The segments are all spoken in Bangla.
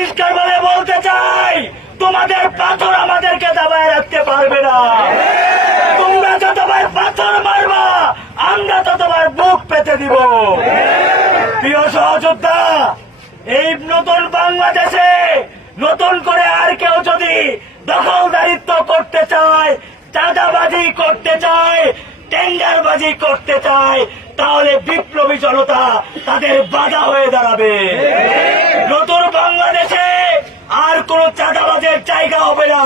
পরিষ্কার ভাবে বলতে চাই, তোমাদের পাথর আমাদেরকে দাবায় রাখতে পারবে না। তোমরা যতবার পাথর মারবা, আমরা ততবার বুক পেতে দিব। প্রিয় সহযোদ্ধা, এই নতুন বাংলাদেশে নতুন করে আর কেউ যদি দখলদারিত্ব করতে চায়, চাঁদাবাজি করতে চায়, টেন্ডারবাজি করতে চায়, তাহলে বিপ্লবী জনতা তাদের বাধা হয়ে দাঁড়াবে। নতুন বাংলাদেশে আর কোন চাঁদাবাজের জায়গা হবে না,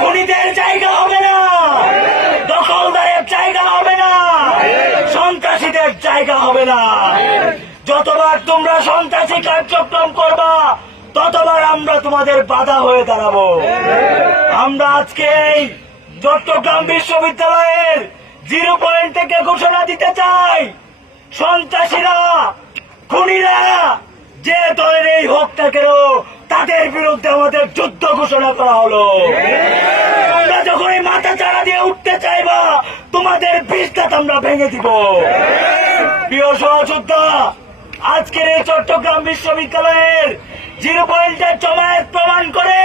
খুনিদের জায়গা হবে না, দখলদারের জায়গা হবে না, সন্ত্রাসীদের জায়গা হবে না। যতবার তোমরা সন্ত্রাসী কার্যক্রম করবা, ততবার আমরা তোমাদের বাধা হয়ে দাঁড়াবো। আমরা আজকে এই চট্টগ্রাম বিশ্ববিদ্যালয়ের 0 পয়েন্ট থেকে ঘোষণা দিতে চাই, সন্ত্রাসীরা, খুনিরা যে দলের এই হোক না কেন, তাদের বিরুদ্ধে আমাদের যুদ্ধ ঘোষণা করা হলো। তোমরা যখন এই মাথা চাড়া দিয়ে উঠতে চাইবা, তোমাদের বিশ্বাস আমরা ভেঙে দিব। প্রিয় সহযোদ্ধা, আজকের এই চট্টগ্রাম বিশ্ববিদ্যালয়ের 0 পয়েন্টের জমায়েত প্রমাণ করে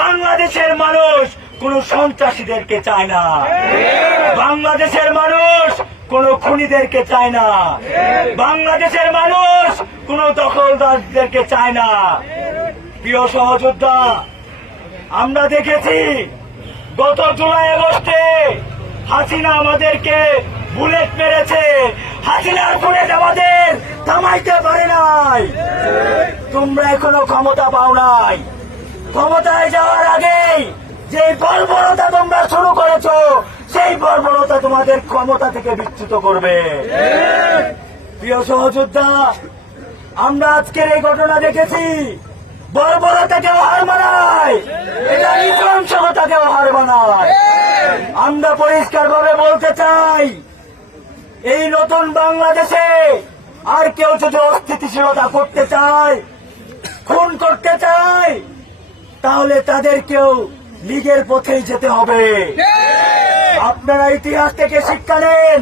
বাংলাদেশের মানুষ কোন সন্ত্রাসীদেরকে চায় না, বাংলাদেশের মানুষ কোন খুনিদেরকে চায় না, বাংলাদেশের মানুষ কোন দখলদারদেরকে চায় না। প্রিয় সহযোদ্ধা, আমরা দেখেছি গত জুলাই আগস্টে হাসিনা আমাদেরকে বুলেট মেরেছে, হাসিনার বুলেট আমাদের থামাইতে পারে নাই। তোমরা এখনো ক্ষমতা পাও নাই। ক্ষমতায় যাওয়ার আগেই যে বর্বরতা তোমরা শুরু করেছো, সেই বর্বরতা তোমাদের ক্ষমতা থেকে বিচ্যুত করবে। প্রিয় সহযোদ্ধা, আমরা আজকের এই ঘটনা দেখেছি, বর্বরতাকেও হার মানায়, এটা নৃশংসতাকেও হার মানায়। আমরা পরিষ্কার ভাবে বলতে চাই, এই নতুন বাংলাদেশে আর কেউ যদি অস্থিতিশীলতা করতে চায়, খুন করতে চায়, তাহলে তাদেরকেও লীগের পথেই যেতে হবে। আপনারা ইতিহাস থেকে শিক্ষা নেন,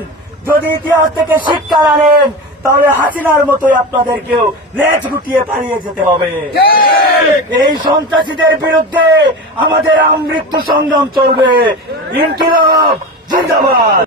যদি ইতিহাস থেকে শিক্ষা না নেন, তাহলে হাসিনার মতোই আপনাদেরকেও লেজ গুটিয়ে পালিয়ে যেতে হবে। এই সন্ত্রাসীদের বিরুদ্ধে আমাদের আমৃত্যু সংগ্রাম চলবে। ইনকিলাব জিন্দাবাদ।